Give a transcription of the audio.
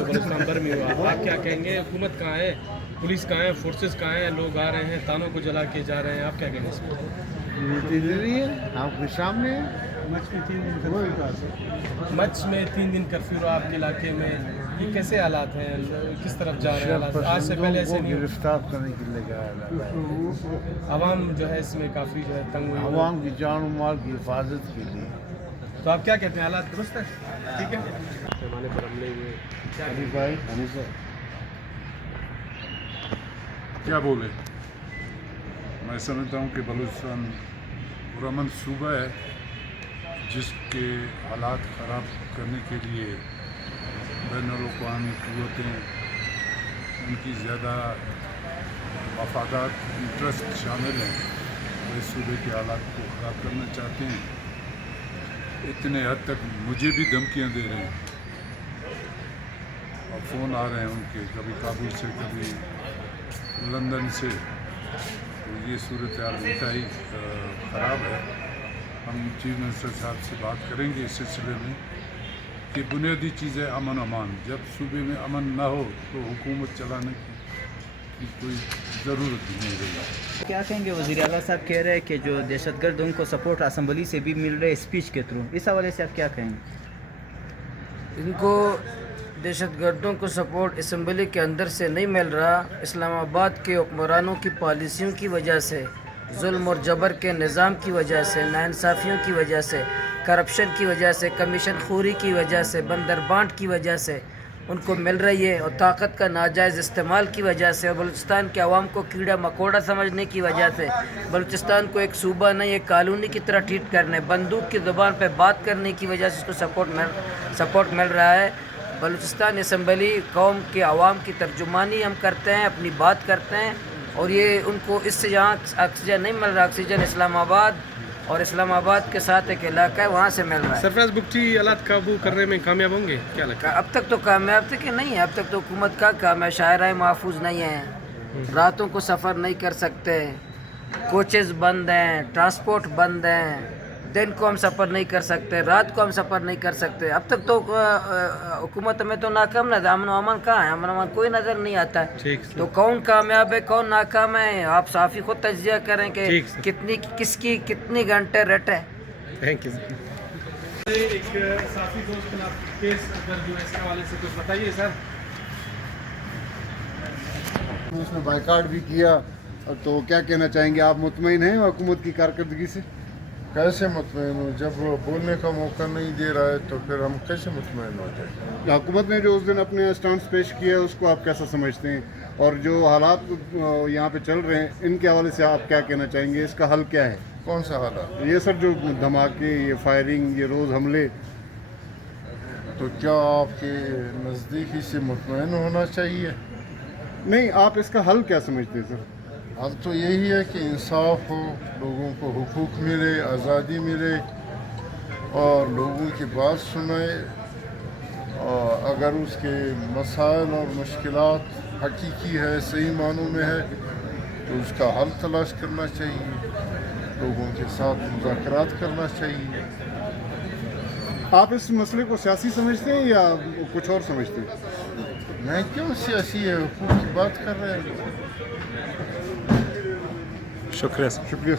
जो बलूचिस्तान भर में हुआ, आप क्या कहेंगे? हुकूमत कहाँ है, पुलिस कहाँ है, फोर्सेस कहाँ हैं, लोग आ रहे हैं तानों को जला के जा रहे हैं, आप क्या कहेंगे इस पर? नहीं है आपके सामने है। मच में 3 दिन कर्फ्यू रहा आपके इलाके में, ये कैसे हालात हैं, किस तरफ जा रहे हैं हालात? आज से पहले ऐसे नहीं गिरफ्तार करने के लिए गया। आवाम जो है इसमें काफ़ी जो है तंग हुई है। आवाम की जान और माल की हिफाजत के लिए। तो आप क्या कहते हैं, हालात दुरुस्त है? ठीक है, पैमाने पर हमले हुए, क्या भाई क्या बोले। मैं समझता हूँ कि बलूचिस्तान पुरअमन सूबा है जिसके हालात ख़राब करने के लिए बैनुल-अक़वामी क़ुव्वतें उनकी ज़्यादा मफादात इंटरेस्ट शामिल हैं, वो इस सूबे के हालात को ख़राब करना चाहते हैं। इतने हद तक मुझे भी धमकियाँ दे रहे हैं और फ़ोन आ रहे हैं उनके, कभी काबुल से कभी लंदन से। तो ये सूरत हाल इंतहाई ख़राब है। हम चीफ मिनिस्टर साहब से बात करेंगे इस सिलसिले में कि बुनियादी चीज़ें अमन अमान, जब सूबे में अमन ना हो तो हुकूमत चलाने की कोई ज़रूरत नहीं रहेगी। क्या कहेंगे? वज़ीर आला साहब कह रहे हैं कि जो दहशतगर्द उनको सपोर्ट असम्बली से भी मिल रहे स्पीच के थ्रू, इस हवाले से आप क्या कहेंगे? इनको दहशतगर्दों को सपोर्ट असम्बली के अंदर से नहीं मिल रहा, इस्लामाबाद के हुक्मरानों की पॉलिसियों की वजह से, जुल्म और जबर के निज़ाम की वजह से, नाइंसाफ़ियों की वजह से, करप्शन की वजह से, कमीशन खोरी की वजह से, बंदरबांट की वजह से उनको मिल रही है, और ताकत का नाजायज़ इस्तेमाल की वजह से, और बलूचिस्तान के अवाम को कीड़ा मकोड़ा समझने की वजह से, बलूचिस्तान को एक सूबा नहीं एक कॉलोनी की तरह ट्रीट करने, बंदूक की ज़ुबान पर बात करने की वजह से उसको सपोर्ट मिल रहा है। बलूचिस्तान असम्बली कौम के अवाम की तर्जुमानी हम करते हैं, अपनी बात करते हैं, और ये उनको इससे जहाँ ऑक्सीजन नहीं मिल रहा, ऑक्सीजन इस्लामाबाद और इस्लामाबाद के साथ एक इलाका है वहाँ से मिल रहा है। सरफराज बुगटी हालात काबू करने में कामयाब होंगे, क्या लगता है? अब तक तो कामयाब थे कि नहीं है, अब तक तो हुकूमत का काम है, शायराए महफूज नहीं है, रातों को सफ़र नहीं कर सकते, कोचेज़ बंद हैं, ट्रांसपोर्ट बंद हैं, दिन को हम सफ़र नहीं कर सकते, रात को हम सफ़र नहीं कर सकते। अब तक तो हुकूमत में तो नाकाम नजर, अमन अमन कहाँ है, अमन अमन कोई नज़र नहीं आता है। तो कौन कामयाब है कौन नाकाम है, आप साफ़ी खुद तज्जिया करें कि किसकी कितनी घंटे रेट है। Thank you. एक साथी दोस्त के खिलाफ केस दर्ज हुआ, इसके हवाले से कुछ बताइए सर। उसने बाइकाट भी किया, तो क्या कहना चाहेंगे आप? मुतमईन हैं हुकूमत की कारकर्दगी से? कैसे मुतमईन हो, जब वो बोलने का मौका नहीं दे रहा है तो फिर हम कैसे मुतमईन हो जाए? हुकूमत ने जो उस दिन अपने स्टांस पेश किया है उसको आप कैसा समझते हैं, और जो हालात यहाँ पे चल रहे हैं इनके हवाले से आप क्या कहना चाहेंगे? इसका हल क्या है? कौन सा हालात? ये सर जो धमाके, ये फायरिंग, ये रोज़ हमले, तो क्या आपके नज़दीकी से मुतमईन होना चाहिए? नहीं, आप इसका हल क्या समझते हैं सर? हल तो यही है कि इंसाफ हो, लोगों को हुकूक मिले, आज़ादी मिले और लोगों की बात सुने, और अगर उसके मसाइल और मुश्किलात हकीकी है, सही मानों में है, तो उसका हल तलाश करना चाहिए, लोगों के साथ मुज़ाकरात करना चाहिए। आप इस मसले को सियासी समझते हैं या कुछ और समझते हैं? मैं क्यों सियासी हुकूक की बात कर रहे हैं? शुक्रिया। शुक्रिया।